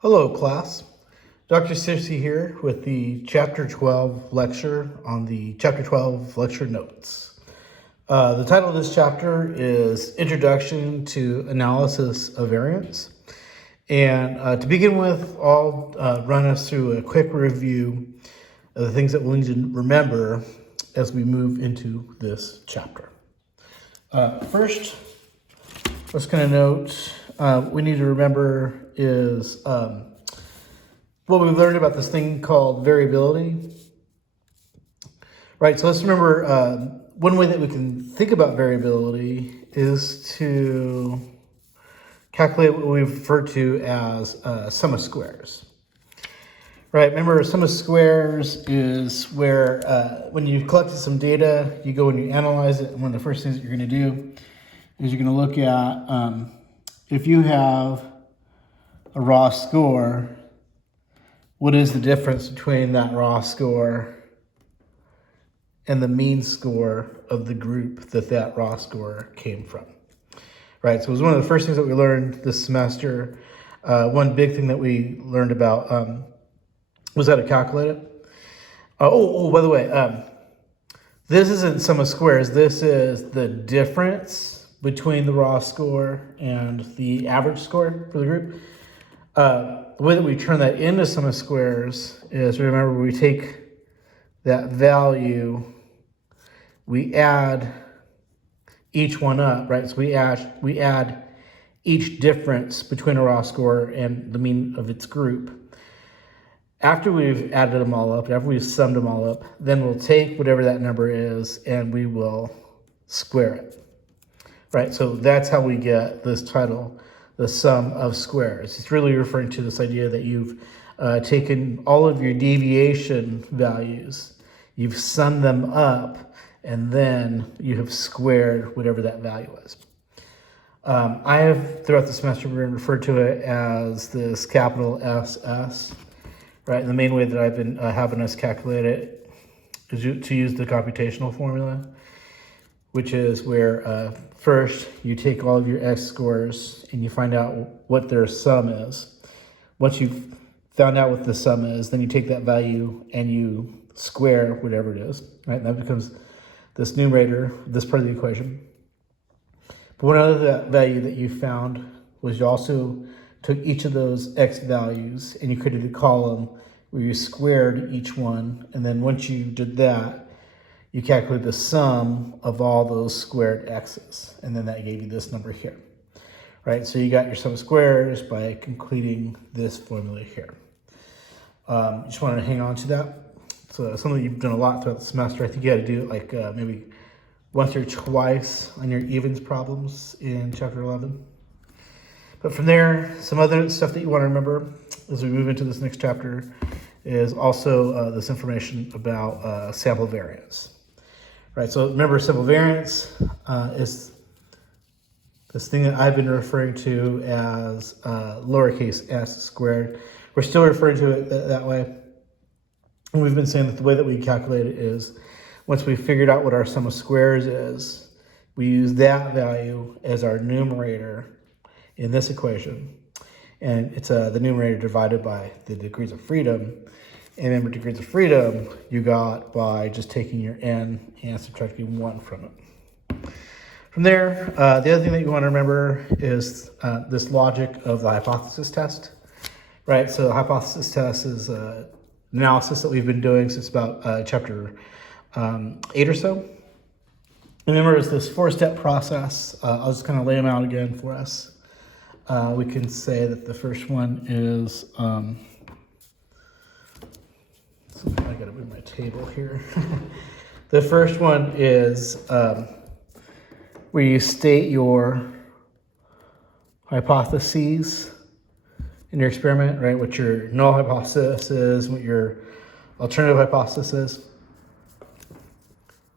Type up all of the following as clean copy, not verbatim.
Hello, class. Dr. Sissy here with the Chapter 12 lecture on the Chapter 12 lecture notes. The title of this chapter is Introduction to Analysis of Variance. And to begin with, I'll run us through a quick review of the things that we'll need to remember as we move into this chapter. First, what's going to note we need to remember is what we've learned about this thing called variability. Right, so let's remember one way that we can think about variability is to calculate what we refer to as sum of squares. Right, remember sum of squares is where when you've collected some data, you go and you analyze it, and one of the first things that you're going to do is you're going to look at if you have a raw score, what is the difference between that raw score and the mean score of the group that raw score came from? Right, so it was one of the first things that we learned this semester. One big thing that we learned about was how to calculate it. By the way, this isn't sum of squares. This is the difference between the raw score and the average score for the group. The way that we turn that into sum of squares is, remember, we take that value, we add each one up, right? So we add each difference between a raw score and the mean of its group. After we've added them all up, after we've summed them all up, then we'll take whatever that number is and we will square it, right? So that's how we get this title, the sum of squares. It's really referring to this idea that you've taken all of your deviation values, you've summed them up, and then you have squared whatever that value is. I have, throughout the semester, we're going to refer to it as this capital SS, right? And the main way that I've been having us calculate it is to use the computational formula, which is where first you take all of your X scores and you find out what their sum is. Once you've found out what the sum is, then you take that value and you square whatever it is, right? And that becomes this numerator, this part of the equation. But one other value that you found was you also took each of those X values and you created a column where you squared each one. And then once you did that, you calculate the sum of all those squared X's. And then that gave you this number here, right? So you got your sum of squares by completing this formula here. Just wanted to hang on to that. So something you've done a lot throughout the semester. I think you had to do it like maybe once or twice on your evens problems in chapter 11. But from there, some other stuff that you want to remember as we move into this next chapter is also this information about sample variance. Right, so remember, sample variance is this thing that I've been referring to as lowercase s squared. We're still referring to it that way. And we've been saying that the way that we calculate it is once we figured out what our sum of squares is, we use that value as our numerator in this equation. And it's the numerator divided by the degrees of freedom. And remember, degrees of freedom you got by just taking your n and subtracting 1 from it. From there, the other thing that you want to remember is this logic of the hypothesis test, right? So the hypothesis test is analysis that we've been doing since about chapter 8 or so. And remember, it's this 4-step process. I'll just kind of lay them out again for us. We can say that the first one is, I gotta move my table here. The first one is where you state your hypotheses in your experiment, right? What your null hypothesis is, what your alternative hypothesis is.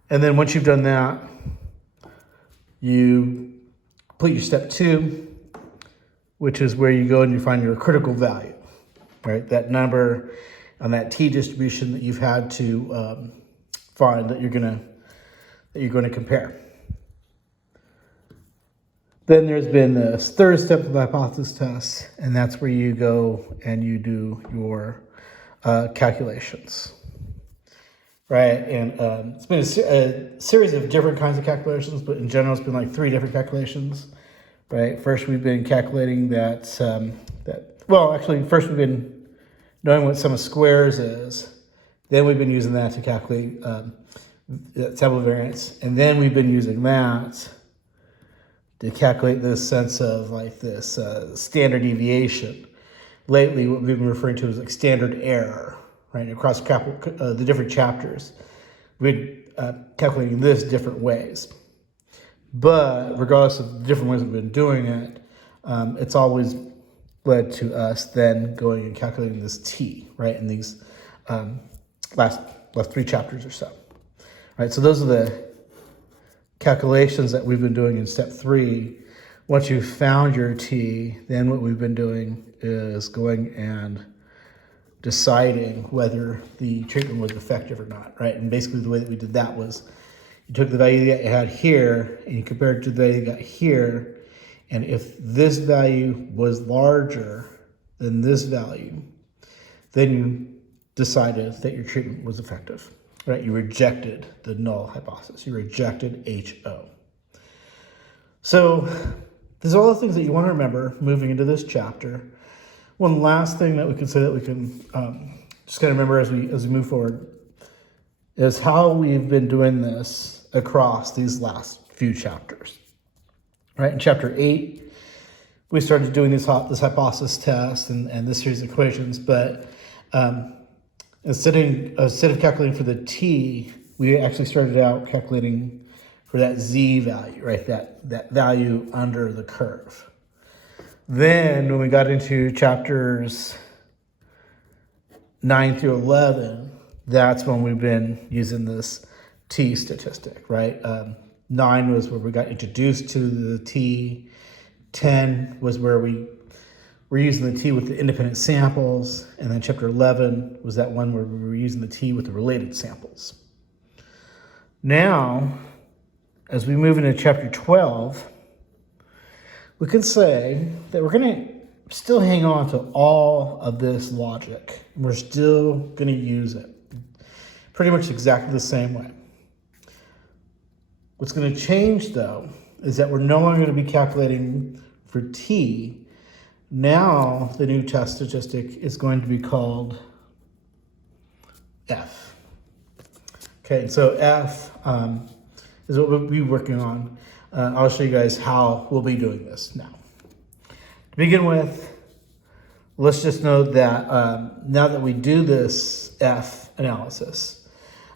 And then once you've done that, you complete your step 2, which is where you go and you find your critical value, right? That number on that t distribution that you've had to find that you're going to compare. Then there's been the third step of the hypothesis test, and that's where you go and you do your calculations, right? And it's been a series of different kinds of calculations, but in general, it's been like 3 different calculations, right? First, we've been calculating first we've been knowing what sum of squares is. Then we've been using that to calculate sample variance, and then we've been using that to calculate this sense of like this standard deviation. Lately, what we've been referring to as like standard error, right? Across the different chapters, we're calculating this different ways. But regardless of the different ways we've been doing it, it's always led to us then going and calculating this t, right? In these last 3 chapters or so, right? So those are the calculations that we've been doing in step 3. Once you've found your t, then what we've been doing is going and deciding whether the treatment was effective or not, right? And basically the way that we did that was you took the value that you had here and you compared it to the value you got here, and if this value was larger than this value, then you decided that your treatment was effective. Right, you rejected the null hypothesis. You rejected HO. So these are all the things that you want to remember moving into this chapter. One last thing that we can say that we can just kind of remember as we move forward is how we've been doing this across these last few chapters. Right, in chapter 8, we started doing this hypothesis test and this series of equations, but instead of calculating for the t, we actually started out calculating for that z value, right? That value under the curve. Then when we got into chapters 9 through 11, that's when we've been using this t statistic, right? 9 was where we got introduced to the t. 10 was where we're using the t with the independent samples, and then chapter 11 was that one where we were using the t with the related samples. Now, as we move into chapter 12, we can say that we're going to still hang on to all of this logic, and we're still going to use it pretty much exactly the same way. What's going to change, though, is that we're no longer going to be calculating for t. Now, the new test statistic is going to be called F. Okay, so F is what we'll be working on. I'll show you guys how we'll be doing this now. To begin with, let's just note that now that we do this F analysis,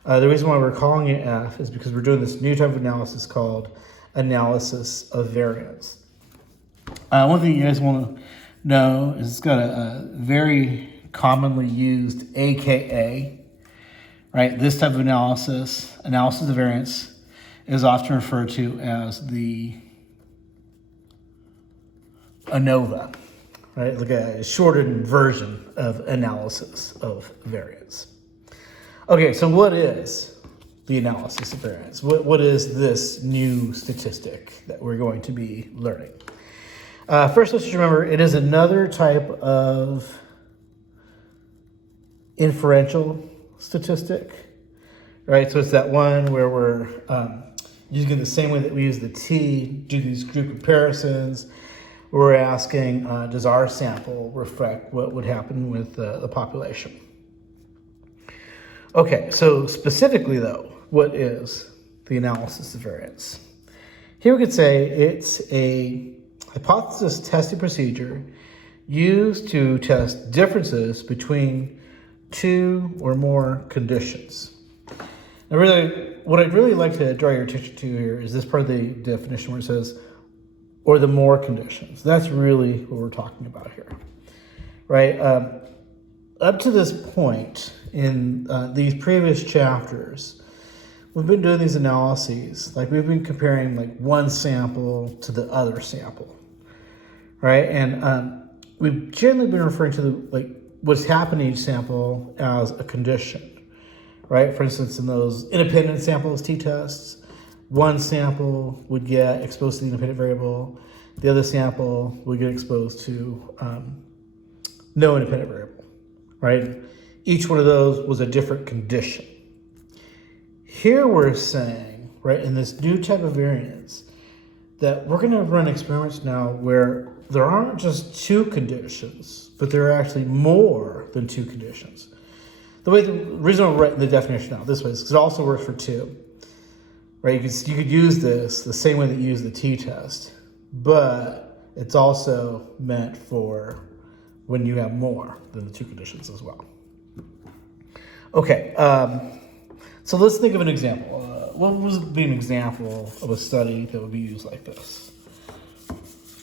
the reason why we're calling it F is because we're doing this new type of analysis called analysis of variance. One thing you guys want to know is it's got a very commonly used AKA, right? This type of analysis of variance, is often referred to as the ANOVA, right? Like a shortened version of analysis of variance. Okay, so what is the analysis of variance? What is this new statistic that we're going to be learning? First, let's just remember it is another type of inferential statistic, right? So it's that one where we're using the same way that we use the t, do these group comparisons. We're asking, does our sample reflect what would happen with the population? Okay, so specifically though, what is the analysis of variance? Here we could say it's a hypothesis testing procedure used to test differences between 2 or more conditions. Now really, what I'd really like to draw your attention to here is this part of the definition where it says, or the more conditions. That's really what we're talking about here, right? Up to this point in these previous chapters, we've been doing these analyses, like we've been comparing like one sample to the other sample, right? And we've generally been referring to like what's happening in each sample as a condition, right? For instance, in those independent samples t-tests, one sample would get exposed to the independent variable, The other sample would get exposed to no independent variable, right? Each one of those was a different condition. Here we're saying, right, in this new type of variance, that we're going to run experiments now where there aren't just two conditions, but there are actually more than two conditions. The reason I'm writing the definition out this way is because it also works for two, right? You could use this the same way that you use the t-test, but it's also meant for when you have more than the two conditions as well. Okay, so let's think of an example. What would be an example of a study that would be used like this?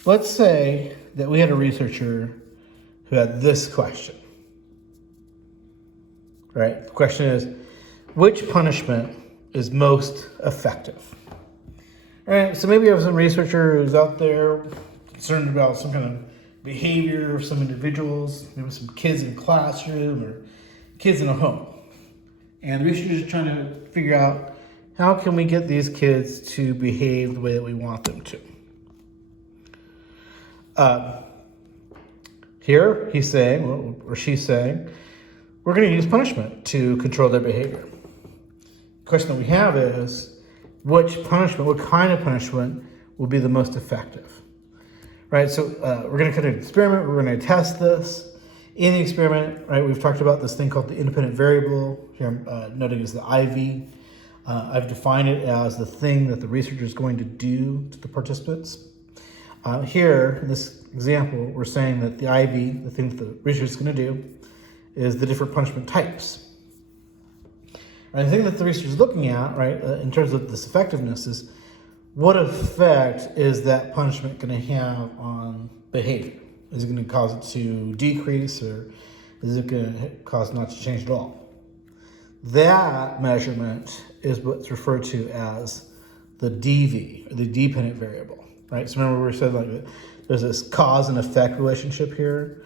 Let's say that we had a researcher who had this question, right? The question is, which punishment is most effective? All right, so maybe you have some researcher who's out there concerned about some kind of behavior of some individuals, maybe some kids in a classroom or kids in a home. And the researchers are trying to figure out how can we get these kids to behave the way that we want them to. Here he's saying, or she's saying, we're going to use punishment to control their behavior. The question that we have is, which punishment, what kind of punishment will be the most effective? Right, so we're going to kind of experiment, we're going to test this. In the experiment, right, we've talked about this thing called the independent variable. Here I'm noting as the IV. I've defined it as the thing that the researcher is going to do to the participants. Here, in this example, we're saying that the IV, the thing that the researcher is going to do, is the different punishment types. And the thing that the researcher is looking at, right, in terms of this effectiveness is what effect is that punishment going to have on behavior? Is it going to cause it to decrease, or is it going to cause it not to change at all? That measurement is what's referred to as the DV, or the dependent variable, right? So remember we said like there's this cause and effect relationship here.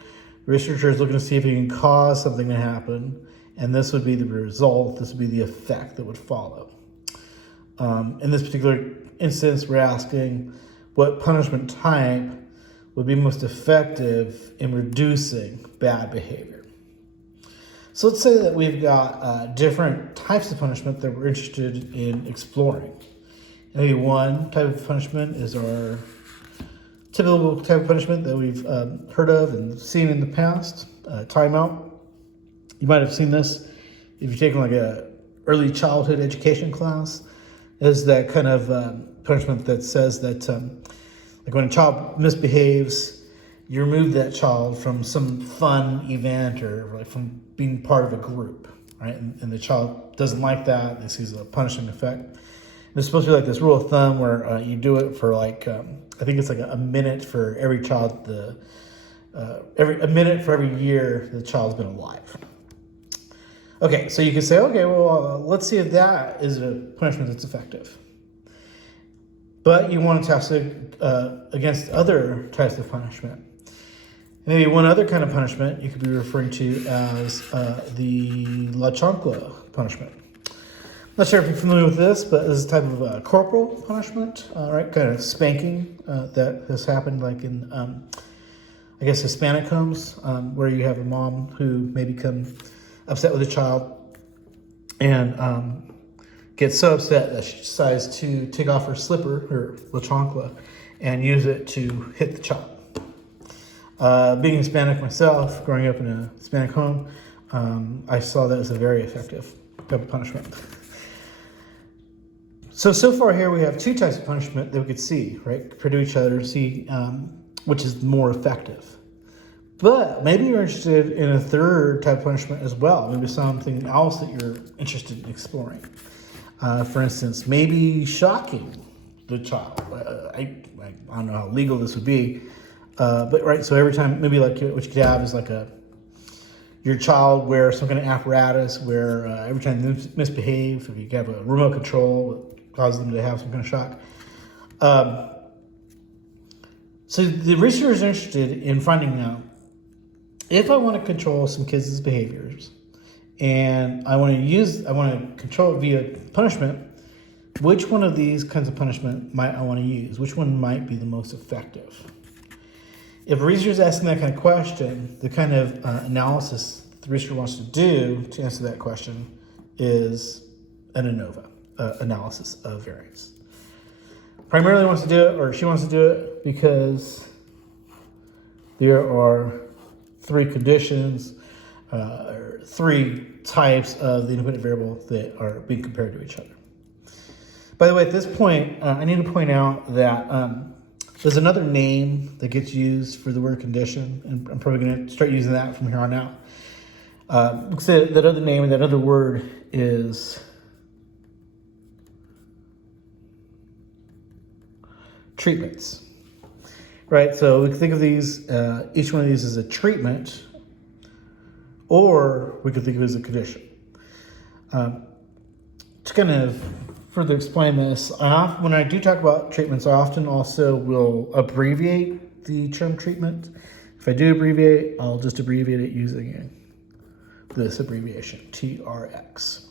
The researcher is looking to see if he can cause something to happen, and this would be the result, this would be the effect that would follow. In this particular instance, we're asking what punishment type would be most effective in reducing bad behavior. So let's say that we've got different types of punishment that we're interested in exploring. Maybe one type of punishment is our typical type of punishment that we've heard of and seen in the past, timeout. You might have seen this if you've taken like a early childhood education class, is that kind of punishment that says that like when a child misbehaves, you remove that child from some fun event or like from being part of a group, right? And the child doesn't like that. This is a punishing effect. And it's supposed to be like this rule of thumb where you do it for like, I think it's like a minute for every child, a minute for every year the child's been alive. Okay, so you can say, okay, well, let's see if that is a punishment that's effective. But you want to test it against other types of punishment. Maybe one other kind of punishment you could be referring to as the La Chancla punishment. I'm not sure if you're familiar with this, but this is a type of corporal punishment, right? Kind of spanking that has happened like in, I guess, Hispanic homes, where you have a mom who may become upset with a child and gets so upset that she decides to take off her slipper, her La Chancla, and use it to hit the child. Being Hispanic myself, growing up in a Hispanic home, I saw that as a very effective type of punishment. So far here we have two types of punishment that we could see, right? Compare to each other, see which is more effective. But maybe you're interested in a third type of punishment as well. Maybe something else that you're interested in exploring. For instance, maybe shocking the child. I don't know how legal this would be, but right. So every time, maybe like what you could have is like your child wears some kind of apparatus where every time they misbehave, if you have a remote control, it causes them to have some kind of shock. So the researcher is interested in finding out if I want to control some kids' behaviors and I want to control it via punishment, which one of these kinds of punishment might I want to use? Which one might be the most effective? If a researcher is asking that kind of question, the kind of analysis the researcher wants to do to answer that question is an ANOVA, analysis of variance. Primarily wants to do it, or she wants to do it, because there are three conditions, or three types of the independent variable that are being compared to each other. By the way, at this point, I need to point out that there's another name that gets used for the word condition, and I'm probably going to start using that from here on out. That other name and that other word is treatments, right? So we can think of these, each one of these as a treatment, or we could think of it as a condition. To kind of further explain this, when I do talk about treatments, I often also will abbreviate the term treatment. If I do abbreviate, I'll just abbreviate it using this abbreviation, TRX.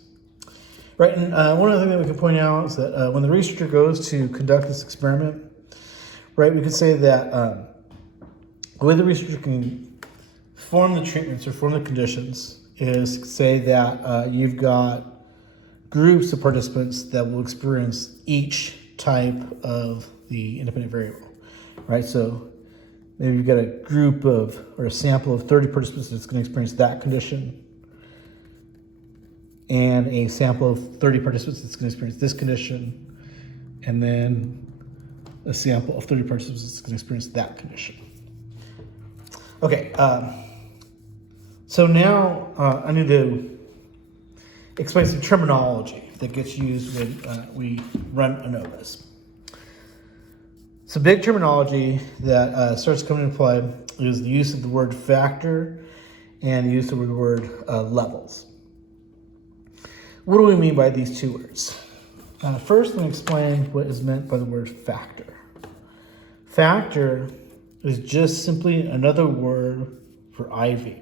Right, and one other thing that we can point out is that when the researcher goes to conduct this experiment, right, we could say that the way the researcher can form the treatments or form the conditions is say that you've got groups of participants that will experience each type of the independent variable, right? So maybe you've got a group of, or a sample of 30 participants that's going to experience that condition, and a sample of 30 participants that's going to experience this condition, and then a sample of 30 participants that's going to experience that condition. Okay, so now I need to explain some terminology that gets used when we run ANOVAs. So big terminology that starts coming into play is the use of the word factor and the use of the word levels. What do we mean by these two words? First, let me explain what is meant by the word factor. Factor is just simply another word for IV,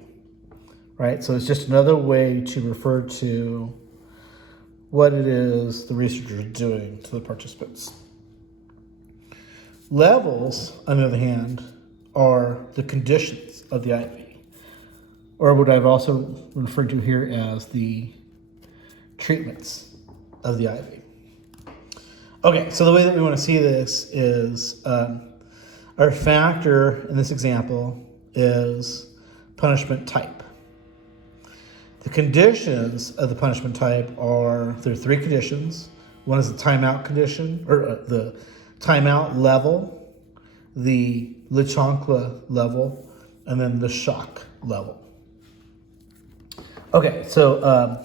right? So it's just another way to refer to what it is the researcher is doing to the participants. Levels, on the other hand, are the conditions of the IV, or what I've also referred to here as the treatments of the IV. Okay, so the way that we want to see this is our factor in this example is punishment type. The conditions of the punishment type there are three conditions. One is the timeout condition, or the timeout level, the Lechankla level, and then the shock level. Okay, so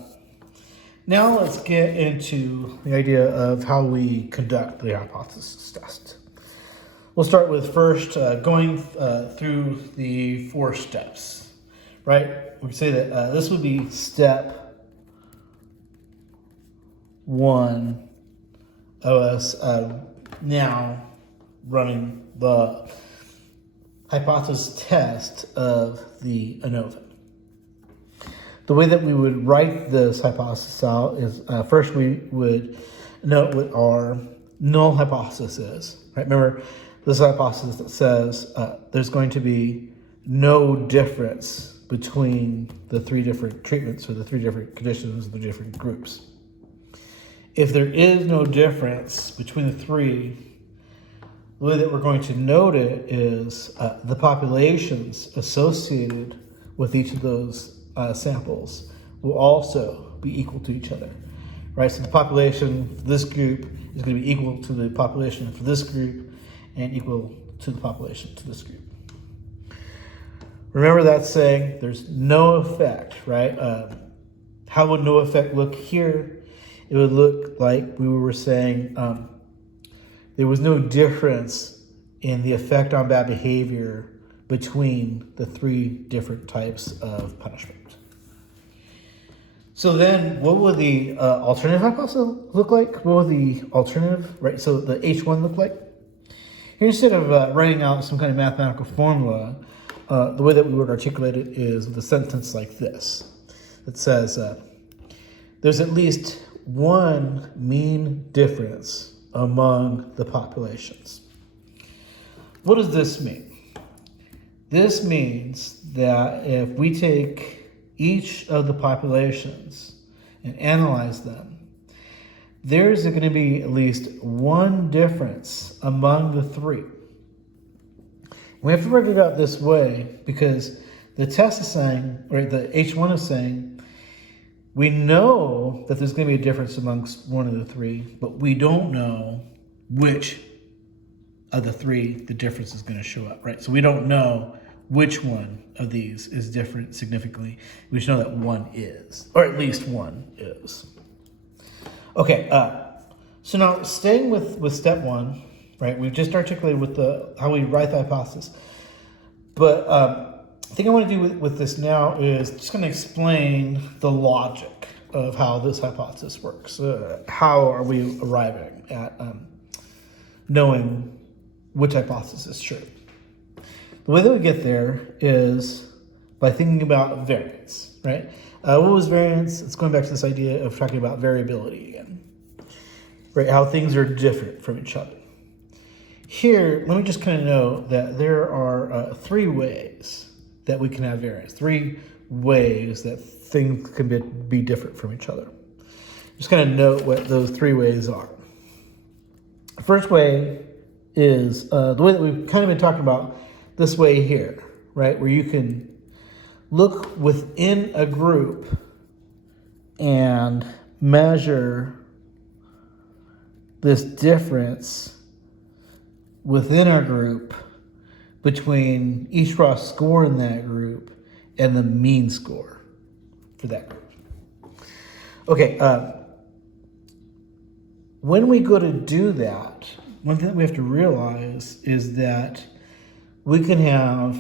now let's get into the idea of how we conduct the hypothesis test. We'll start with first going through the 4 steps, right? We can say that this would be step 1 of us now running the hypothesis test of the ANOVA. The way that we would write this hypothesis out is first we would note what our null hypothesis is. Right? Remember, this hypothesis that says there's going to be no difference between the 3 different treatments or the 3 different conditions of the different groups. If there is no difference between the 3, the way that we're going to note it is the populations associated with each of those samples will also be equal to each other, right? So the population for this group is going to be equal to the population for this group and equal to the population to this group. Remember that saying, there's no effect, right? How would no effect look here? It would look like we were saying there was no difference in the effect on bad behavior between the 3 different types of punishment. So then what would the alternative hypothesis look like? What would the alternative, right? So the H1 look like? Here, instead of writing out some kind of mathematical formula, the way that we would articulate it is with a sentence like this. That says, there's at least one mean difference among the populations. What does this mean? This means that if we take each of the populations and analyze them, there's going to be at least one difference among the three. We have to work it out this way because the test is saying, or the H1 is saying, we know that there's going to be a difference amongst one of the three, but we don't know which of the three the difference is going to show up, right? So we don't know which one of these is different significantly. We just know that one is, or at least one is. Okay, so now staying with step one, right? We've just articulated with how we write the hypothesis. But the thing I want to do with this now is just going to explain the logic of how this hypothesis works. How are we arriving at knowing which hypothesis is true? The way that we get there is by thinking about variance, right? What was variance? It's going back to this idea of talking about variability again, right? How things are different from each other. Here, let me just kind of note that there are three ways that we can have variance, three ways that things can be different from each other. Just kind of note what those three ways are. The first way is the way that we've kind of been talking about, this way here, right? Where you can look within a group and measure this difference within our group between each raw score in that group and the mean score for that group. Okay, when we go to do that, one thing that we have to realize is that we can have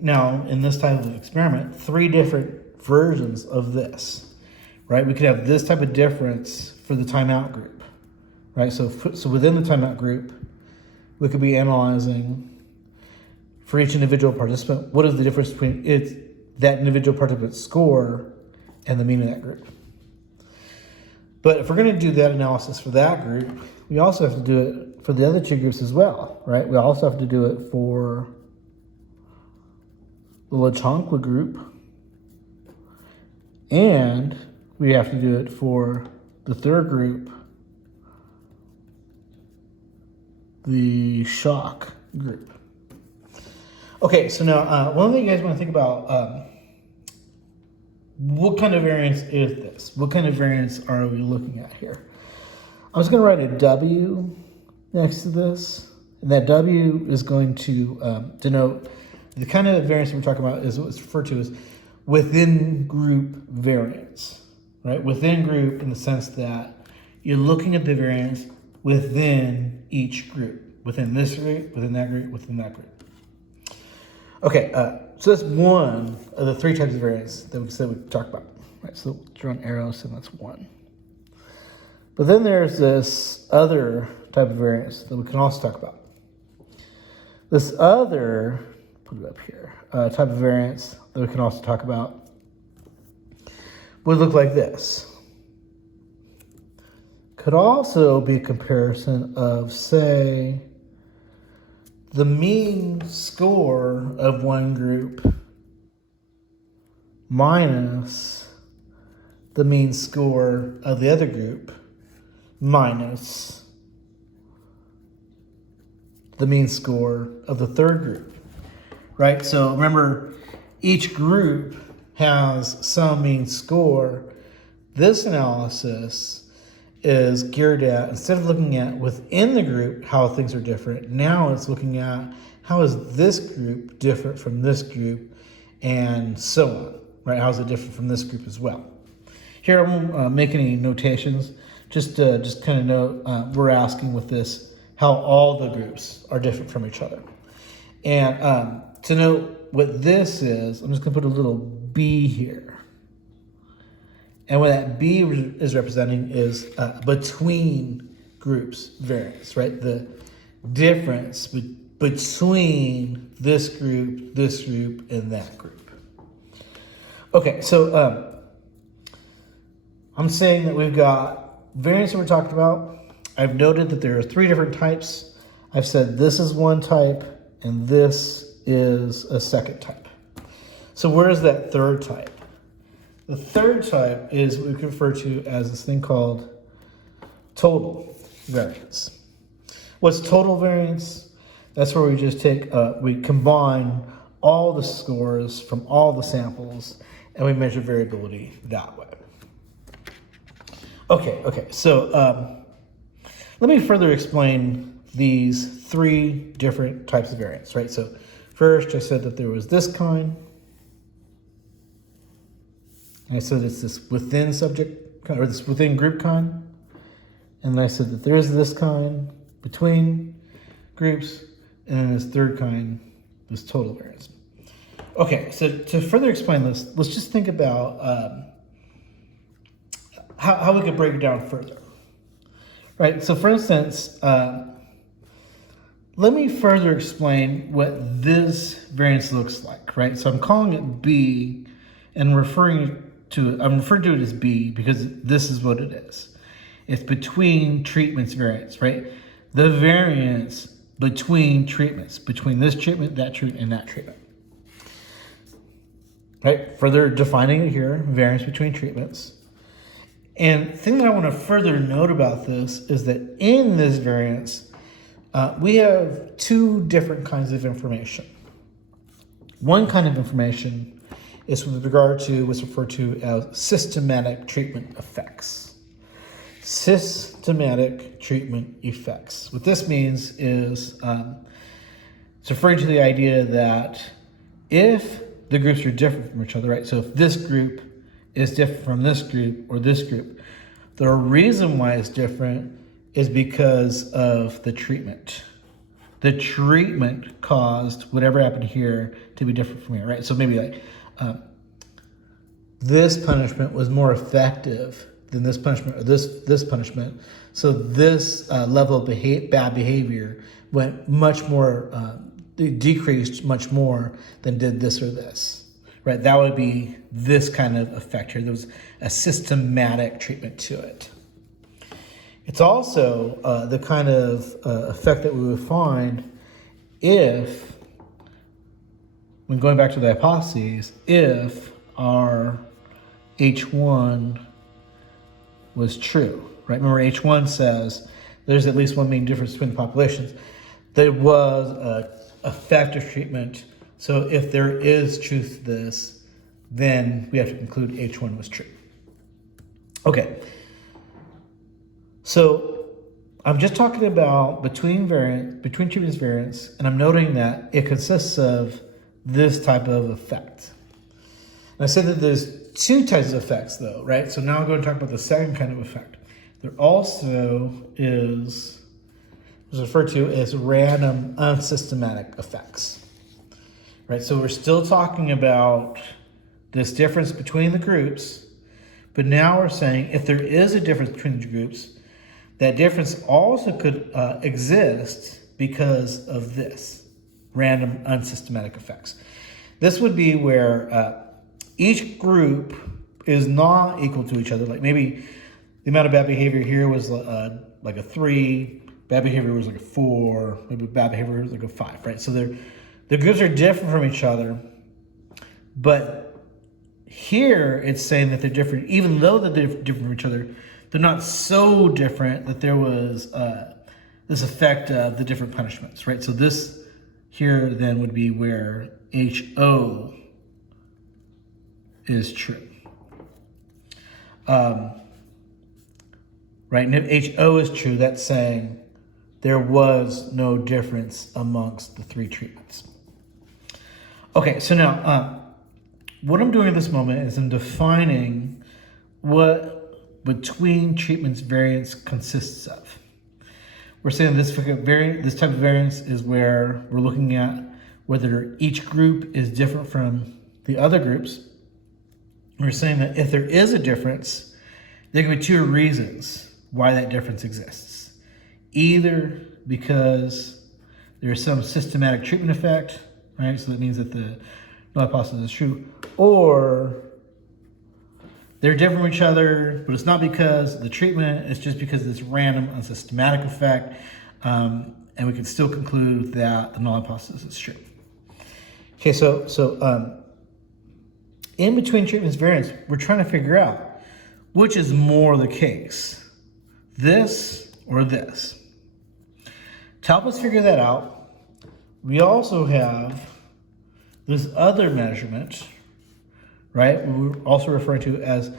now in this type of experiment, three different versions of this, right? We could have this type of difference for the timeout group, right? So within the timeout group, we could be analyzing for each individual participant, what is the difference between that individual participant's score and the mean of that group. But if we're going to do that analysis for that group, we also have to do it for the other two groups as well, right? We also have to do it for the Lechonqua group, and we have to do it for the third group, the shock group. Okay, so now one thing you guys want to think about, what kind of variance is this? What kind of variance are we looking at here? I'm just going to write a W next to this, and that W is going to denote the kind of variance we're talking about is what's referred to as within group variance, right? Within group in the sense that you're looking at the variance within each group, within this group, within that group, within that group. Okay, so that's one of the three types of variance that we said we'd talk about. Right, so draw an arrow, so that's one. But then there's this other type of variance that we can also talk about. This other, put it up here, type of variance that we can also talk about would look like this. Could also be a comparison of, say, the mean score of one group minus the mean score of the other group minus the mean score of the third group, right? So remember, each group has some mean score. This analysis is geared at, instead of looking at within the group how things are different, now it's looking at how is this group different from this group and so on, right? How is it different from this group as well? Here I won't make any notations, just kind of note we're asking with this how all the groups are different from each other. And to note what this is, I'm just going to put a little B here. And what that B is representing is between groups variance, right? The difference between this group, and that group. Okay, so I'm saying that we've got variance that we're talking about. I've noted that there are 3 different types. I've said this is one type and this is a second type. So where is that third type? The third type is what we refer to as this thing called total variance. What's total variance? That's where we just take, we combine all the scores from all the samples and we measure variability that way. Okay, so let me further explain these 3 different types of variance, right? So first I said that there was this kind. I said it's this within subject kind, or this within group kind. And then I said that there is this kind between groups, and then this third kind, this total variance. Okay, so to further explain this, let's just think about how we could break it down further. Right, so for instance, let me further explain what this variance looks like, right? So I'm calling it B and I'm referring to it as B because this is what it is. It's between treatments variance, right? The variance between treatments, between this treatment, that treatment, and that treatment. Right, further defining it here, variance between treatments. And the thing that I want to further note about this is that in this variance, we have 2 different kinds of information. One kind of information is with regard to what's referred to as systematic treatment effects. Systematic treatment effects. What this means is it's referring to the idea that if the groups are different from each other, right? So if this group is different from this group or this group, the reason why it's different is because of the treatment. The treatment caused whatever happened here to be different from here, right? So maybe like this punishment was more effective than this punishment or this punishment. So this level of bad behavior went much more, decreased much more than did this or this. Right, that would be this kind of effect here. There was a systematic treatment to it. It's also the kind of effect that we would find if, when going back to the hypotheses, if our H1 was true, right? Remember H1 says there's at least one main difference between the populations. There was an effective treatment. So if there is truth to this, then we have to conclude H1 was true. Okay. So I'm just talking about between treatments variance, and I'm noting that it consists of this type of effect. And I said that there's 2 types of effects though, right? So now I'm going to talk about the second kind of effect. There also is referred to as random unsystematic effects. Right, so we're still talking about this difference between the groups, but now we're saying if there is a difference between the groups, that difference also could exist because of this, random unsystematic effects. This would be where each group is not equal to each other. Like maybe the amount of bad behavior here was like a 3, bad behavior was like a 4, maybe bad behavior was like a 5, right? So the groups are different from each other, but here it's saying that they're different, even though that they're different from each other, they're not so different that there was this effect of the different punishments, right? So this here then would be where HO is true. Right, and if HO is true, that's saying there was no difference amongst the 3 treatments. Okay, so now what I'm doing at this moment is I'm defining what between treatments variance consists of. We're saying this type of variance is where we're looking at whether each group is different from the other groups. We're saying that if there is a difference, there can be 2 reasons why that difference exists. Either because there's some systematic treatment effect, right? So that means that the null hypothesis is true, or they're different from each other, but it's not because of the treatment, it's just because of this random unsystematic effect. And we can still conclude that the null hypothesis is true. Okay, so in between treatments variance, we're trying to figure out which is more the case, this or this. To help us figure that out, we also have this other measurement, right? We're also referring to as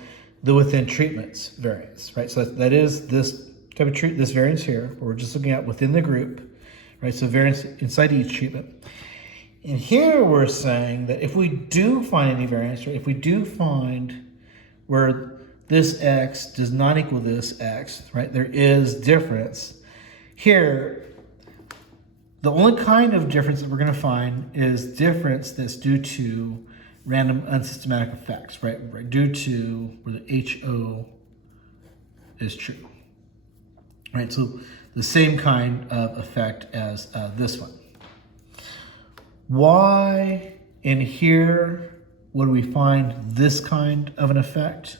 the within treatments variance, right? So that is this type of this variance here, where we're just looking at within the group, right? So variance inside each treatment. And here we're saying that if we do find any variance, or if we do find where this x does not equal this x, right? There is difference. Here, the only kind of difference that we're going to find is difference that's due to random unsystematic effects, right? Due to where the HO is true, right? So the same kind of effect as this one. Why in here would we find this kind of an effect?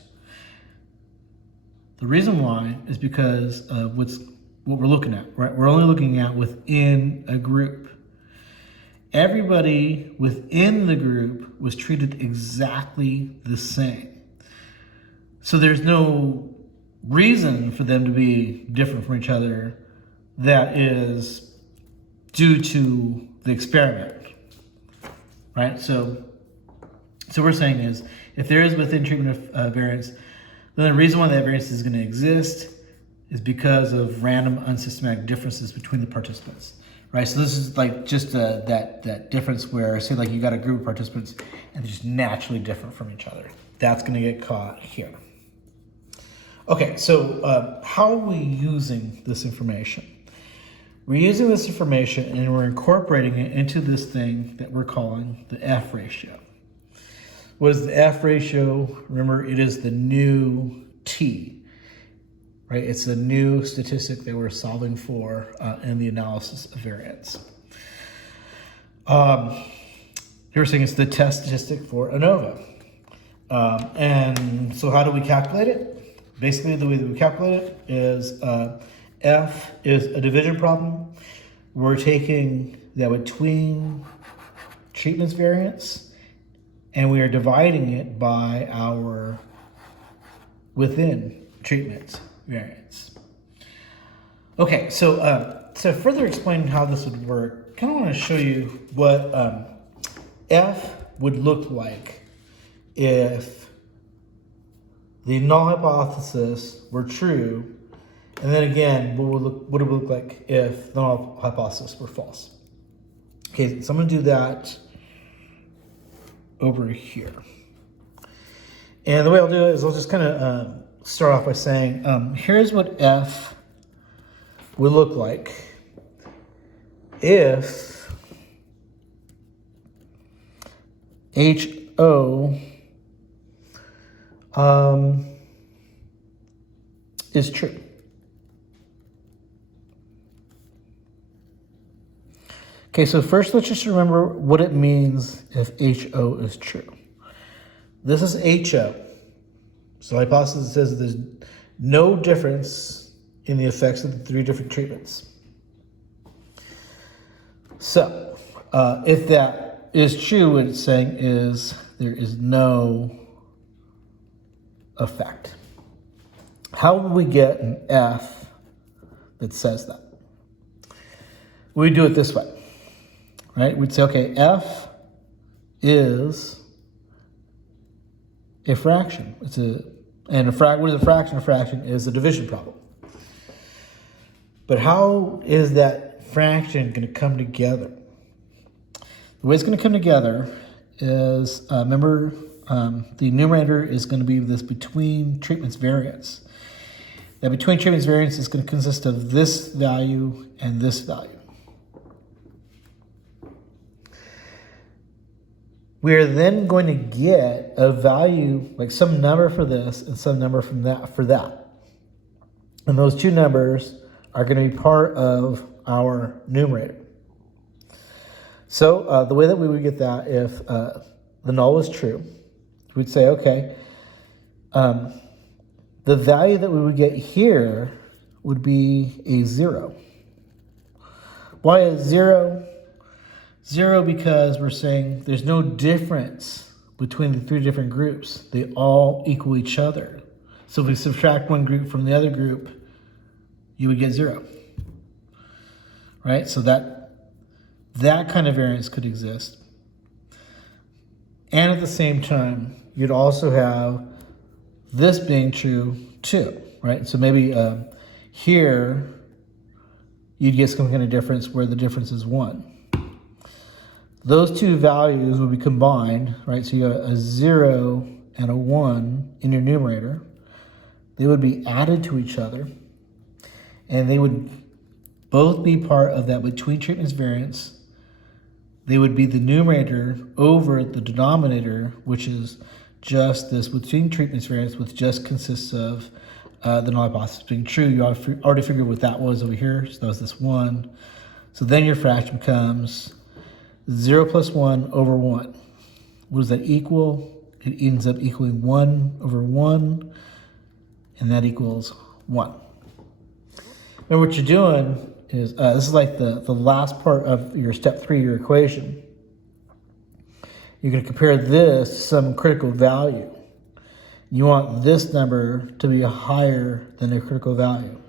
The reason why is because of what we're looking at, right? We're only looking at within a group. Everybody within the group was treated exactly the same. So there's no reason for them to be different from each other that is due to the experiment, right? So we're saying is, if there is within treatment variance, then the reason why that variance is going to exist is because of random unsystematic differences between the participants, right? So this is like just that difference where, say like you got a group of participants and they're just naturally different from each other. That's going to get caught here. Okay, so how are we using this information? We're using this information and we're incorporating it into this thing that we're calling the F ratio. What is the F ratio? Remember, it is the new T, right? It's the new statistic that we're solving for in the analysis of variance. Here we're saying it's the test statistic for ANOVA. And so how do we calculate it? Basically, the way that we calculate it is F is a division problem. We're taking that between treatments variance and we are dividing it by our within treatment variance. Okay, so to further explain how this would work, I kind of want to show you what F would look like if the null hypothesis were true, and then again, what would it look like if the null hypothesis were false? Okay, so I'm going to do that over here. And the way I'll do it is I'll just kind of start off by saying, here's what F would look like if HO is true. Okay, so first let's just remember what it means if HO is true. This is HO. So the hypothesis says there's no difference in the effects of the three different treatments. So if that is true, what it's saying is there is no effect. How would we get an F that says that? We do it this way. Right? We'd say, okay, F is a fraction. What is a fraction? A fraction is a division problem. But how is that fraction going to come together? The way it's going to come together is, remember, the numerator is going to be this between treatments variance. That between treatments variance is going to consist of this value and this value. We are then going to get a value, like some number for this and some number from that for that. And those two numbers are going to be part of our numerator. So the way that we would get that if the null is true, we'd say, okay, The value that we would get here would be a 0. Why is 0? 0 because we're saying there's no difference between the 3 different groups. They all equal each other. So if we subtract one group from the other group, you would get 0. Right? So that kind of variance could exist. And at the same time, you'd also have this being true too, right? So maybe here, you'd get some kind of difference where the difference is 1. Those two values would be combined, right? So you have a 0 and a 1 in your numerator. They would be added to each other, and they would both be part of that between treatments variance. They would be the numerator over the denominator, which is just this between treatments variance, which just consists of the null hypothesis being true. You already figured what that was over here. So that was this 1. So then your fraction becomes 0 plus 1 over 1. What does that equal? It ends up equaling 1 over 1, and that equals 1. And what you're doing is, this is like the last part of your step 3 of your equation. You're going to compare this to some critical value. You want this number to be higher than the critical value.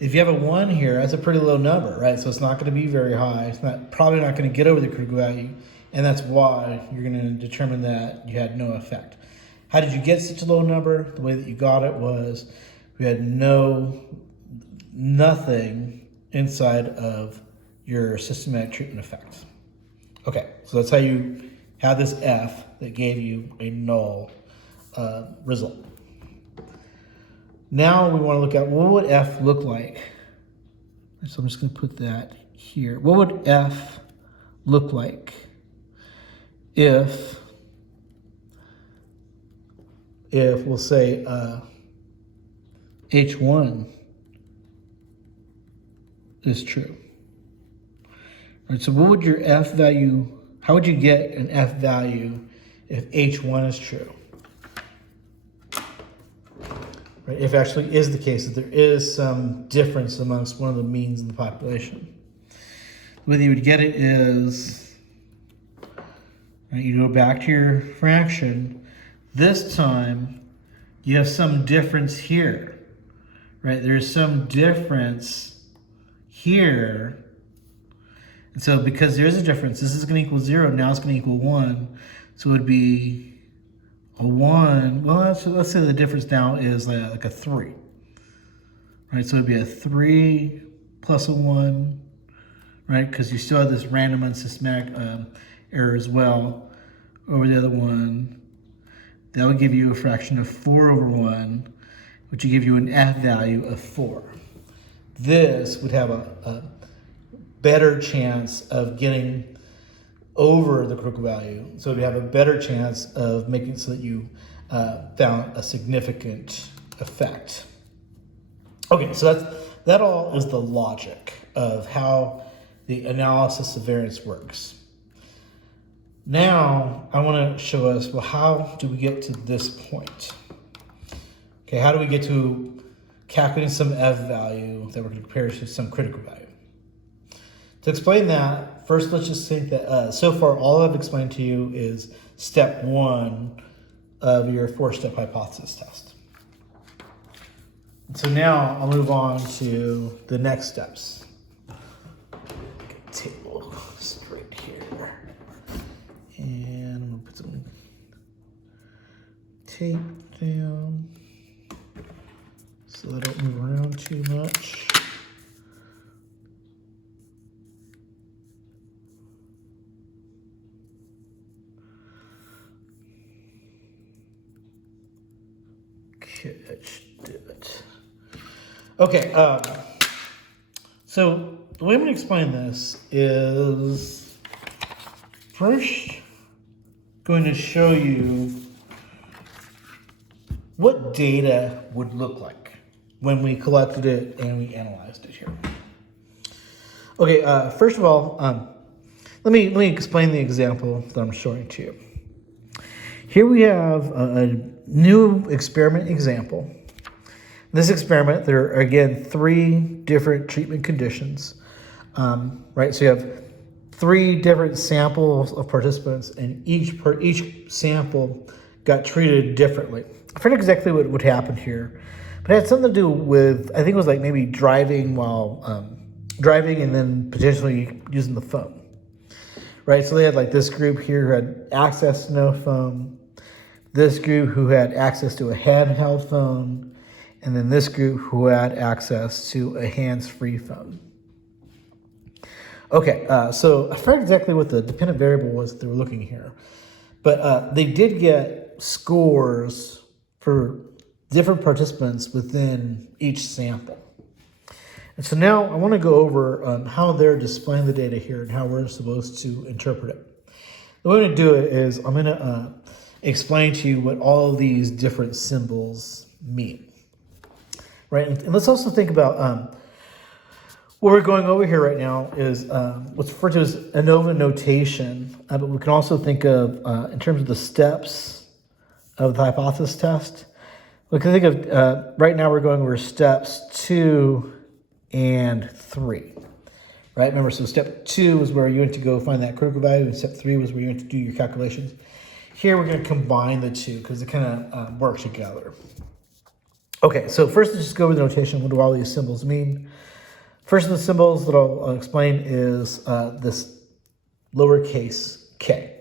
If you have a 1 here, that's a pretty low number, right? So it's not going to be very high. It's probably not going to get over the critical value, and that's why you're going to determine that you had no effect. How did you get such a low number? The way that you got it was we had nothing inside of your systematic treatment effects. Okay, so that's how you had this F that gave you a null result. Now we want to look at what would F look like. So I'm just going to put that here. What would F look like if we'll say H1 is true? All right, so what would your F value, how would you get an F value if H1 is true? Right, if it actually is the case that there is some difference amongst one of the means in the population. The way that you would get it is, right, you go back to your fraction. This time, you have some difference here, right? There's some difference here. And so because there is a difference, this is going to equal 0, now it's going to equal 1. So it would be a 1. Well, let's say the difference now is like a 3. Right? So it would be a 3 plus a 1, right? Because you still have this random unsystematic error as well over the other one. That would give you a fraction of 4 over 1, which would give you an F value of 4. This would have a better chance of getting over the critical value. So we have a better chance of making it so that you found a significant effect. Okay, so that all is the logic of how the analysis of variance works. Now, I want to show us, well, how do we get to this point? Okay, how do we get to calculating some F value that we're going to compare to some critical value? To explain that, first let's just think that so far all I've explained to you is step 1 of your 4-step hypothesis test. So now I'll move on to the next steps. Table straight here. And I'm going to put some tape down so I don't move around too much. Okay, that should do it. Okay, so the way I'm going to explain this is first going to show you what data would look like when we collected it and we analyzed it here. Okay, first of all, let me explain the example that I'm showing to you. Here we have a new experiment example. In this experiment, there are, again, 3 different treatment conditions, right? So you have 3 different samples of participants, and each sample got treated differently. I forget exactly what would happen here, but it had something to do with, I think it was like maybe driving while driving and then potentially using the phone, right? So they had like this group here who had access to no phone, this group who had access to a handheld phone, and then this group who had access to a hands-free phone. Okay, so I forget exactly what the dependent variable was that they were looking here, but they did get scores for different participants within each sample. And so now I want to go over how they're displaying the data here and how we're supposed to interpret it. The way to do it is I'm going to explain to you what all of these different symbols mean, right? And let's also think about what we're going over here right now is what's referred to as ANOVA notation, but we can also think of, in terms of the steps of the hypothesis test, we can think of, right now we're going over steps 2 and 3, right? Remember, so step 2 was where you went to go find that critical value, and step 3 was where you went to do your calculations. Here we're going to combine the 2 because they kind of work together. Okay, so first let's just go over the notation. What do all these symbols mean? First of the symbols that I'll explain is this lowercase k.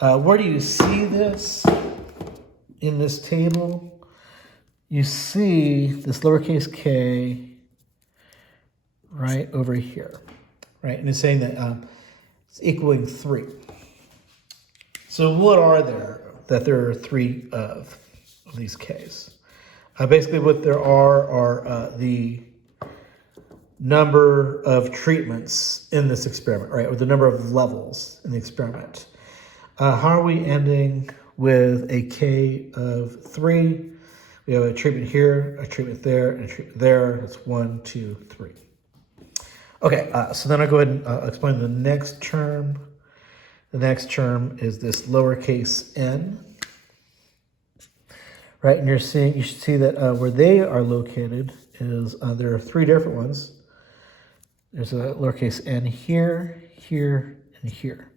Where do you see this in this table? You see this lowercase k right over here, right? And it's saying that it's equaling 3. So what are there that there are 3 of these k's? Basically what there are the number of treatments in this experiment, right? Or the number of levels in the experiment. How are we ending with a k of 3? We have a treatment here, a treatment there, and a treatment there. That's 1, 2, 3. Okay, so then I'll go ahead and explain the next term. The next term is this lowercase n, right? And you should see that where they are located is there are 3 different ones. There's a lowercase n here, here, and here.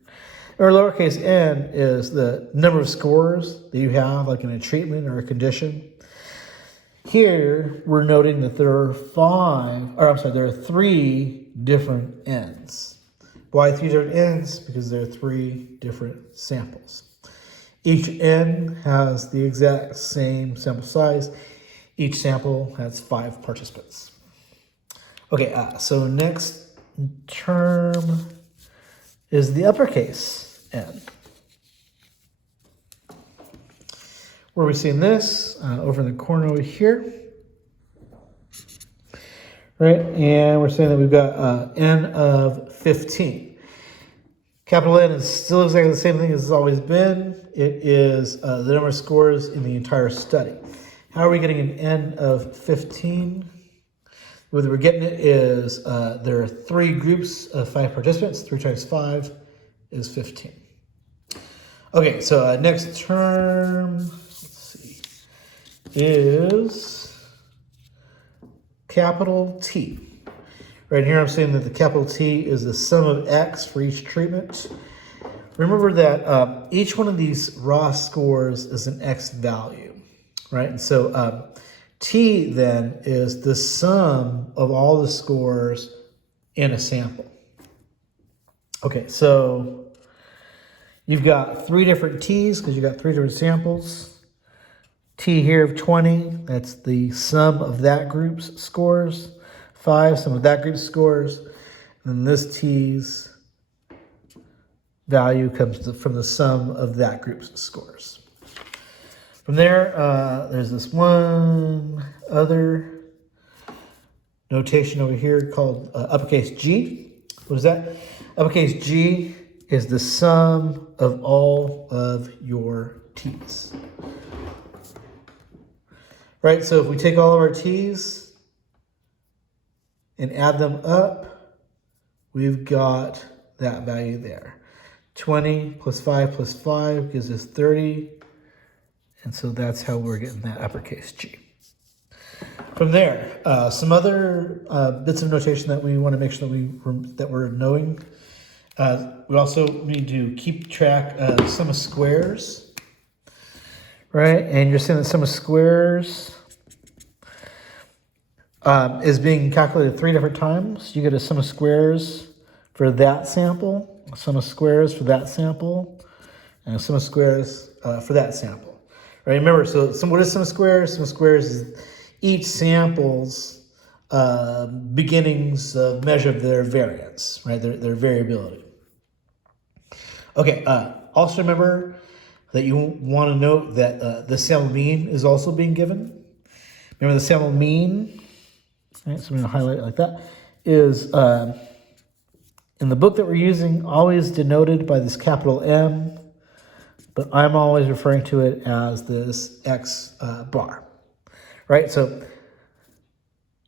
Or lowercase n is the number of scores that you have, like in a treatment or a condition. Here, we're noting that there are 3 different n's. Why 3 different n's? Because there are 3 different samples. Each n has the exact same sample size. Each sample has 5 participants. Okay, so next term is the uppercase n. Where are we seeing this? Over in the corner over here. Right, and we're saying that we've got n of 15. Capital N is still exactly the same thing as it's always been. It is the number of scores in the entire study. How are we getting an n of 15? The way we're getting it is there are 3 groups of 5 participants. 3 times 5 is 15. Okay, so next term, let's see, is capital T. Right here I'm saying that the capital T is the sum of x for each treatment. Remember that each one of these raw scores is an x value, right? And so T then is the sum of all the scores in a sample. Okay, so you've got 3 different T's because you've got 3 different samples. T here of 20, that's the sum of that group's scores. 5, sum of that group's scores. And then this T's value comes from the sum of that group's scores. From there, there's this one other notation over here called uppercase G. What is that? Uppercase G is the sum of all of your T's. Right, so if we take all of our T's and add them up, we've got that value there. 20 plus 5 plus 5 gives us 30. And so that's how we're getting that uppercase G. From there, some other bits of notation that we want to make sure that we're knowing. We also need to keep track of sum of squares, right? And you're saying that sum of squares is being calculated 3 different times. You get a sum of squares for that sample, a sum of squares for that sample, and a sum of squares for that sample. Right? Remember, so what is sum of squares? Sum of squares is each sample's beginnings of measure of their variance, right? Their variability. Okay, also remember that you want to note that the sample mean is also being given. Remember the sample mean, right, so I'm going to highlight it like that, is in the book that we're using always denoted by this capital M, but I'm always referring to it as this X bar, right? So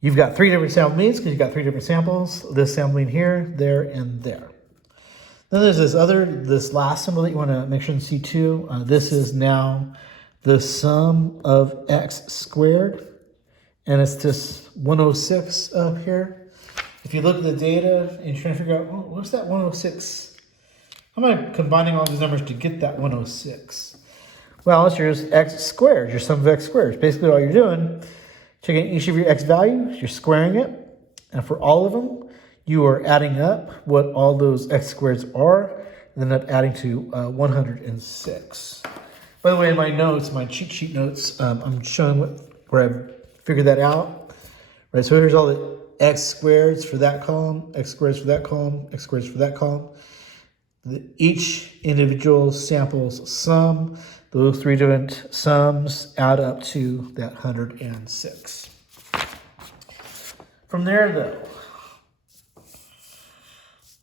you've got 3 different sample means because you've got 3 different samples. This sample mean here, there, and there. Then there's this last symbol that you want to make sure to see too. This is now the sum of X squared, and it's this 106 up here. If you look at the data and you're trying to figure out, oh, what's that 106? How am I combining all these numbers to get that 106? Well, it's your X squared, your sum of X squares. Basically all you're doing, taking each of your X values, you're squaring it, and for all of them, you are adding up what all those X squareds are, and then up adding to 106. By the way, in my notes, my cheat sheet notes, I'm showing where I figured that out. Right, so here's all the X squareds for that column, X squareds for that column, X squareds for that column. Each individual sample's sum, those 3 different sums add up to that 106. From there, though,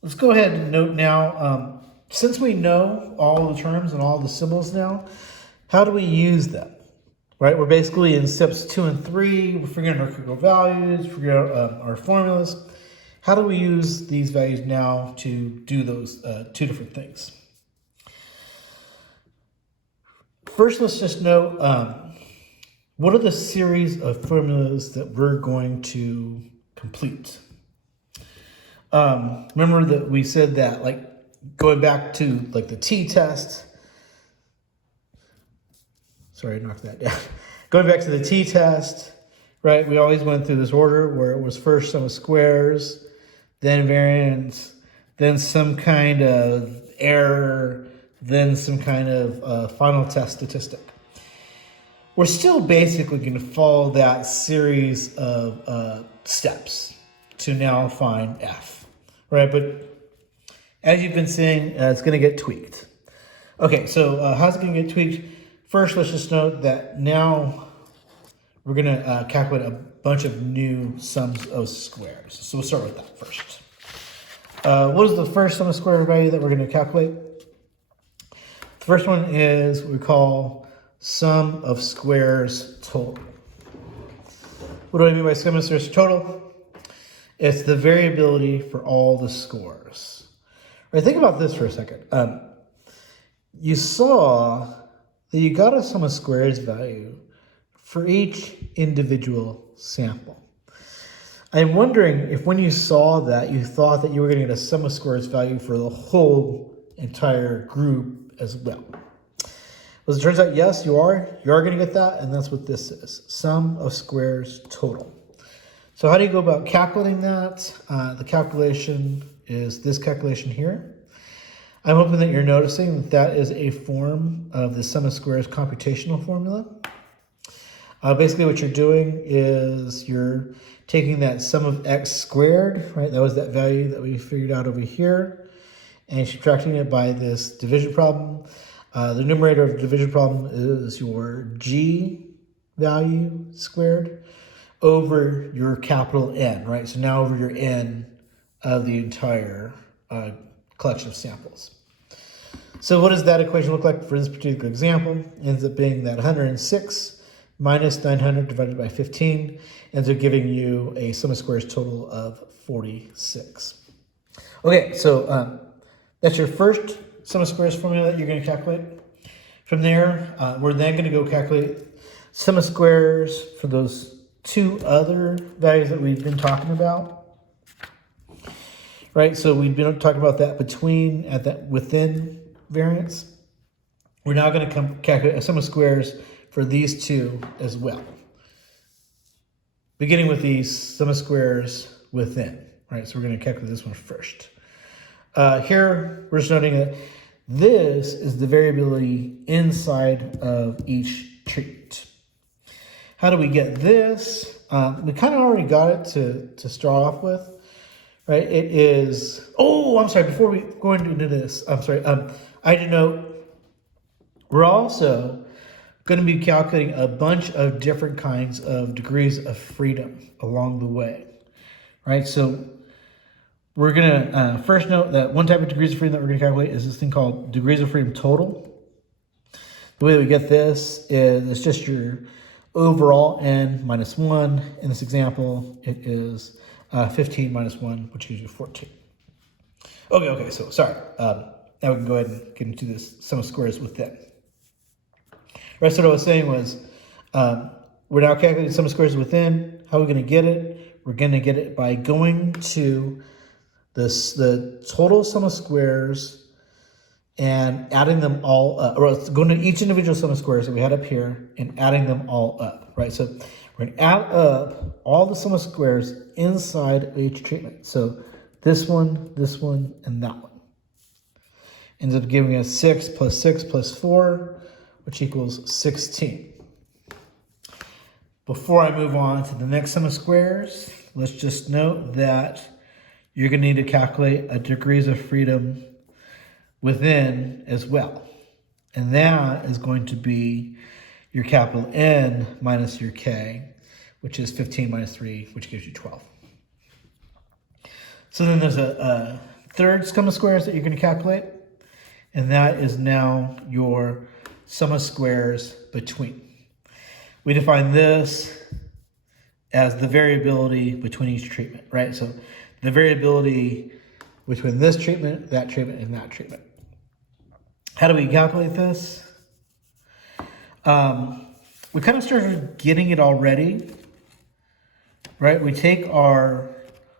let's go ahead and note now, since we know all the terms and all the symbols now, how do we use them? Right, we're basically in steps 2 and 3. We're figuring out our critical values, figuring out our formulas. How do we use these values now to do those 2 different things? First, let's just note, what are the series of formulas that we're going to complete? Remember that we said that, like, going back to like the t-test. Sorry, I knocked that down. Going back to the t-test, right? We always went through this order where it was first sum of squares, then variance, then some kind of error, then some kind of final test statistic. We're still basically going to follow that series of steps to now find F, right? But as you've been seeing, it's going to get tweaked. Okay, so how's it going to get tweaked? First, let's just note that now we're going to calculate a bunch of new sums of squares. So we'll start with that first. What is the first sum of square value that we're going to calculate? The first one is what we call sum of squares total. What do I mean by sum of squares total? It's the variability for all the scores. Right, think about this for a second. You saw that you got a sum of squares value for each individual sample. I'm wondering if when you saw that, you thought that you were going to get a sum of squares value for the whole entire group as well. As it turns out, yes, you are going to get that, and that's what this is, sum of squares total. So how do you go about calculating that? The calculation is this calculation here. I'm hoping that you're noticing that that is a form of the sum of squares computational formula. Basically what you're doing is you're taking that sum of x squared, right? That was that value that we figured out over here, and subtracting it by this division problem. The numerator of the division problem is your g value squared over your capital N, right? So now over your N of the entire collection of samples. So what does that equation look like for this particular example? It ends up being that 106 minus 900 divided by 15 ends up giving you a sum of squares total of 46. Okay, so that's your first sum of squares formula that you're going to calculate. From there, we're then going to go calculate sum of squares for those two other values that we've been talking about. Right, so we've been talking about that within variance. We're now going to calculate a sum of squares for these two as well. Beginning with these sum of squares within, right? So we're going to calculate this one first. Here, we're just noting that this is the variability inside of each treatment. How do we get this? We kind of already got it to start off with, right? It is, oh, I'm sorry, before we go into this, I'm sorry, I did note, we're also going to be calculating a bunch of different kinds of degrees of freedom along the way, right? So we're going to first note that one type of degrees of freedom that we're going to calculate is this thing called degrees of freedom total. The way that we get this is it's just your overall n minus 1. In this example, it is 15 minus 1, which gives you 14. Okay, so sorry. Now we can go ahead and get into this sum of squares within. Right, so what I was saying was we're now calculating sum of squares within. How are we going to get it? We're going to get it by going to the total sum of squares and adding them all up, or going to each individual sum of squares that we had up here and adding them all up, right? So we're going to add up all the sum of squares inside of each treatment. So this one, and that one. Ends up giving us 6 plus 4, which equals 16. Before I move on to the next sum of squares, let's just note that you're going to need to calculate a degrees of freedom within as well. And that is going to be your capital N minus your K, which is 15 minus 3, which gives you 12. So then there's a third sum of squares that you're going to calculate, and that is now your sum of squares between. We define this as the variability between each treatment, right? So the variability between this treatment, and that treatment. How do we calculate this? We kind of started getting it already, right? We take our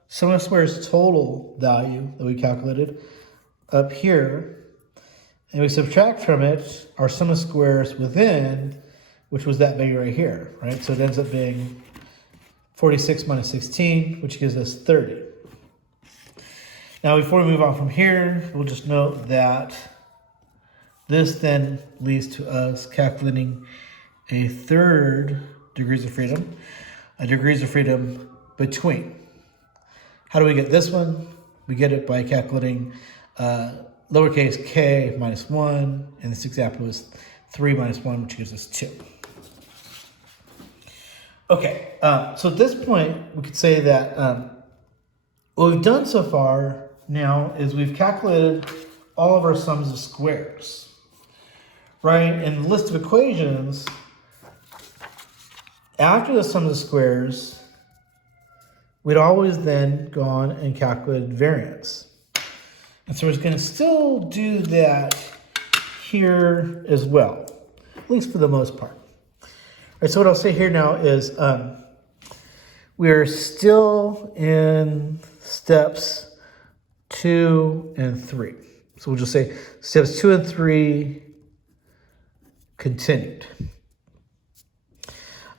sum of squares total value that we calculated up here, and we subtract from it our sum of squares within, which was that value right here, right? So it ends up being 46 minus 16, which gives us 30. Now, before we move on from here, we'll just note that this then leads to us calculating a third degrees of freedom, a degrees of freedom between. How do we get this one? We get it by calculating lowercase k minus 1, and this example is 3 minus 1, which gives us 2. Okay, so at this point, we could say that what we've done so far now is we've calculated all of our sums of squares, right? In the list of equations, after the sum of squares, we'd always then go on and calculate variance. And so we're going to still do that here as well, at least for the most part. All right, so what I'll say here now is we're still in steps 2 and 3. So we'll just say steps 2 and 3 continued.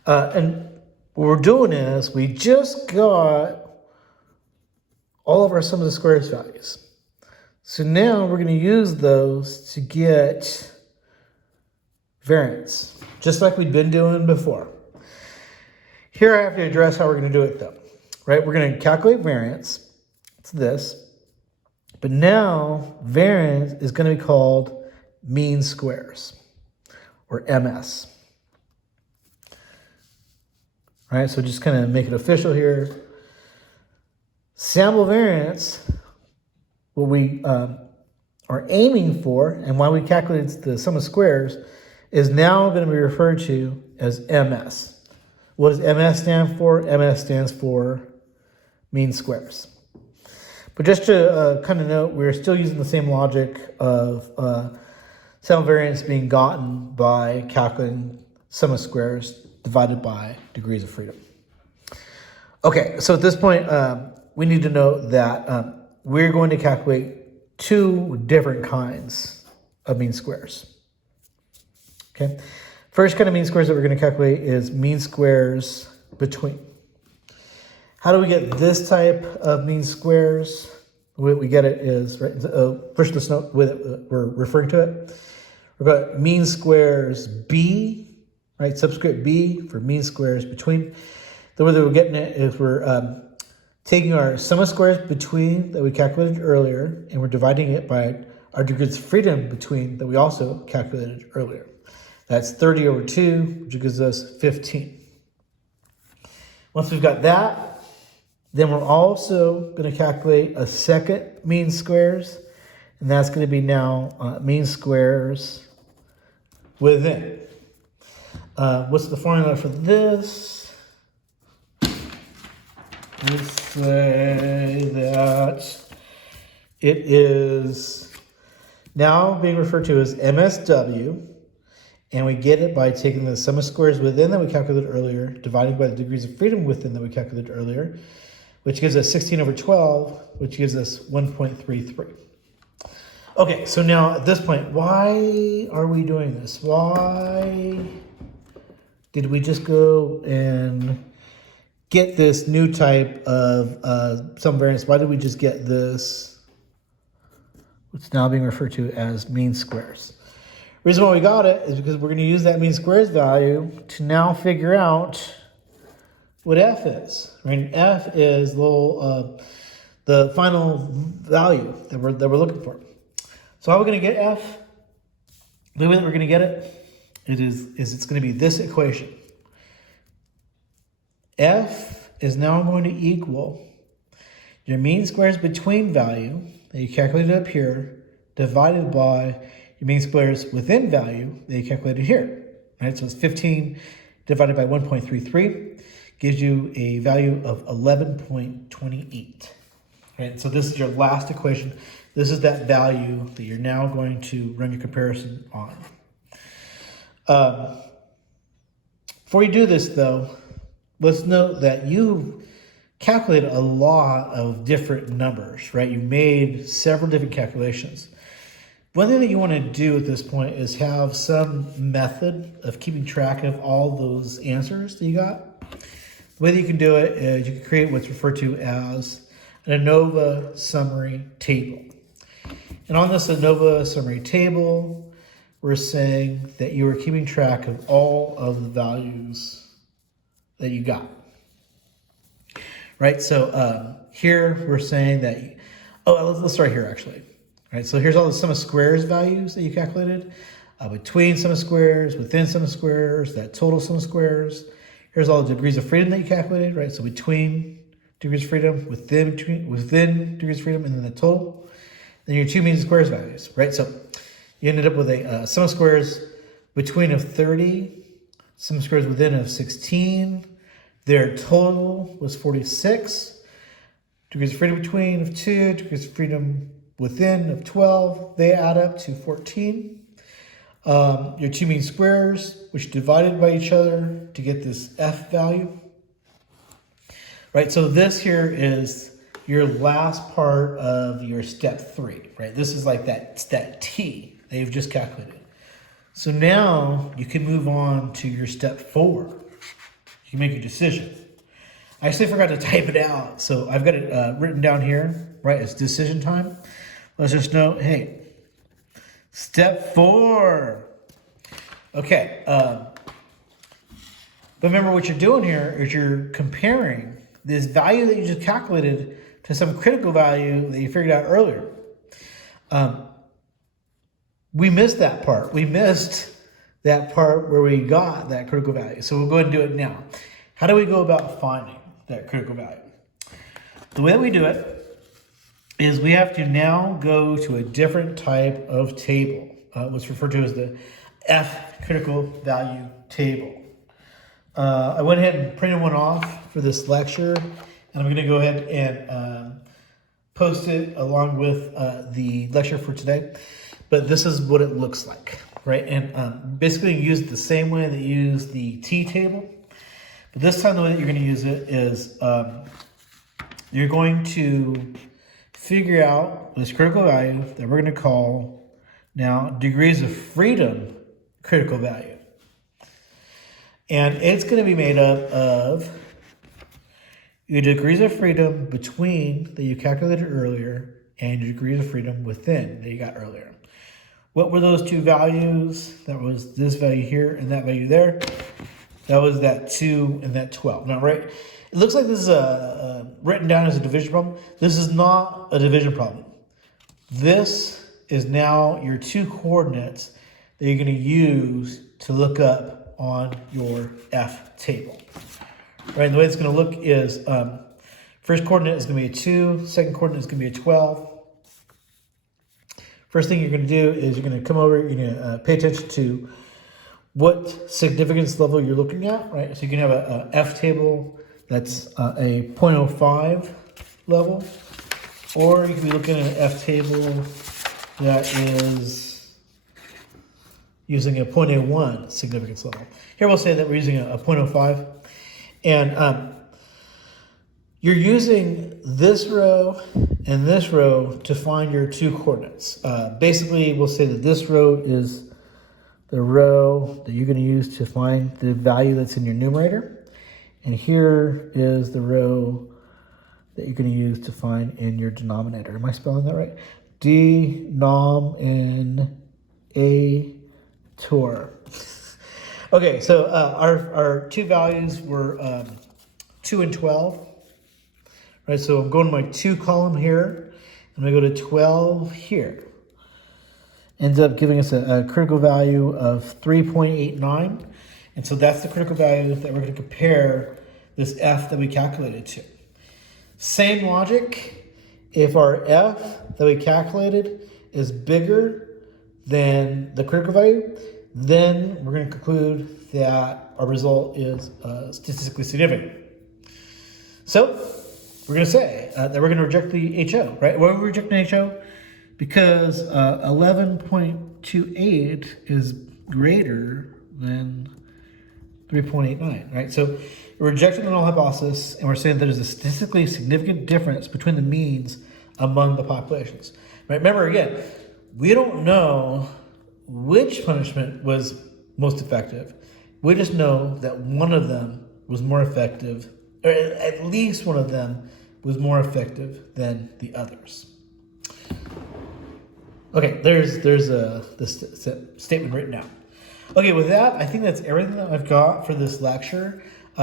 And what we're doing is we just got all of our sums of squares values. So now we're going to use those to get variance, just like we'd been doing before. Here I have to address how we're going to do it though, right? We're going to calculate variance. It's this. But now variance is going to be called mean squares, or MS. All right, so just kind of make it official here. Sample variance, what we are aiming for, and why we calculated the sum of squares, is now going to be referred to as MS. What does MS stand for? MS stands for mean squares. But just to kind of note, we're still using the same logic of sample variance being gotten by calculating sum of squares divided by degrees of freedom. Okay, so at this point, we need to note that we're going to calculate two different kinds of mean squares. Okay, first kind of mean squares that we're going to calculate is mean squares between. How do we get this type of mean squares? The way we get it is, right, first let's note we're referring to it. We've got mean squares B, right, subscript B for mean squares between. The way that we're getting it is we're taking our sum of squares between that we calculated earlier, and we're dividing it by our degrees of freedom between that we also calculated earlier. That's 30 over 2, which gives us 15. Once we've got that, then we're also going to calculate a second mean squares, and that's going to be now mean squares within. What's the formula for this? Let's say that it is now being referred to as MSW, and we get it by taking the sum of squares within that we calculated earlier, divided by the degrees of freedom within that we calculated earlier, which gives us 16 over 12, which gives us 1.33. Okay, so now at this point, why are we doing this? Why did we just go and get this new type of sum variance? Why did we just get this, what's now being referred to as mean squares? The reason why we got it is because we're going to use that mean squares value to now figure out what f is. Right? F is the final value that we're looking for. So how are we going to get f? The way that we're going to get it is it's going to be this equation. F is now going to equal your mean squares between value that you calculated up here divided by your mean squares within value that you calculated here. Right? So it's 15 divided by 1.33 gives you a value of 11.28. Right? So this is your last equation. This is that value that you're now going to run your comparison on. Before you do this though, let's note that you calculated a lot of different numbers, right? You made several different calculations. One thing that you want to do at this point is have some method of keeping track of all those answers that you got. The way that you can do it is you can create what's referred to as an ANOVA summary table. And on this ANOVA summary table, we're saying that you are keeping track of all of the values that you got. Right, so here we're saying that, let's start here actually. Right, so here's all the sum of squares values that you calculated, between sum of squares, within sum of squares, that total sum of squares. Here's all the degrees of freedom that you calculated, right? So between degrees of freedom, within degrees of freedom, and then the total. Then your two mean squares values, right? So you ended up with a sum of squares between of 30, sum of squares within of 16. Their total was 46. Degrees of freedom between of 2, degrees of freedom within of 12. They add up to 14. Your two mean squares, which divided by each other to get this f value. Right, so this here is your last part of your step 3, right? This is like that t that you've just calculated. So now you can move on to your step 4. You can make a decision. I actually forgot to type it out, so I've got it written down here, right? It's decision time. Let's just note, hey, step 4. Okay, but remember what you're doing here is you're comparing this value that you just calculated to some critical value that you figured out earlier. We missed that part. We missed that part where we got that critical value. So we'll go ahead and do it now. How do we go about finding that critical value? The way that we do it is we have to now go to a different type of table, what's referred to as the F critical value table. I went ahead and printed one off for this lecture, and I'm going to go ahead and post it along with the lecture for today, but this is what it looks like, right? And basically you use it the same way that you use the t-table, but this time the way that you're going to use it is you're going to figure out this critical value that we're going to call now degrees of freedom critical value. And it's going to be made up of your degrees of freedom between that you calculated earlier and your degrees of freedom within that you got earlier. What were those two values? That was this value here and that value there. That was that 2 and that 12. Now, right, it looks like this is written down as a division problem. This is not a division problem. This is now your two coordinates that you're going to use to look up on your F table. Right, and the way it's going to look is first coordinate is going to be a 2, second coordinate is going to be a 12. First thing you're going to do is you're going to come over, you're going to pay attention to what significance level you're looking at, right? So you can have a F table that's a 0.05 level, or you can be looking at an F table that is using a 0.01 significance level. Here we'll say that we're using a 0.05. And you're using this row and this row to find your two coordinates. Basically, we'll say that this row is the row that you're going to use to find the value that's in your numerator. And here is the row that you're going to use to find in your denominator. Am I spelling that right? Denominator. Okay, so our two values were 2 and 12. Right, so I'm going to my 2 column here, and I go to 12 here. Ends up giving us a critical value of 3.89. And so that's the critical value that we're going to compare this F that we calculated to. Same logic, if our F that we calculated is bigger than the critical value, then we're going to conclude that our result is statistically significant. So we're going to say that we're going to reject the HO, right? Why are we rejecting HO? Because 11.28 is greater than 3.89, right? So we're rejecting the null hypothesis, and we're saying that there's a statistically significant difference between the means among the populations. Right? Remember, again, we don't know which punishment was most effective. We just know that one of them was more effective, or at least one of them was more effective than the others. Okay, there's this statement written down. Okay, with that, I think that's everything that I've got for this lecture.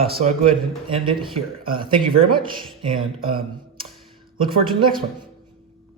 So I'll go ahead and end it here. Thank you very much, and look forward to the next one.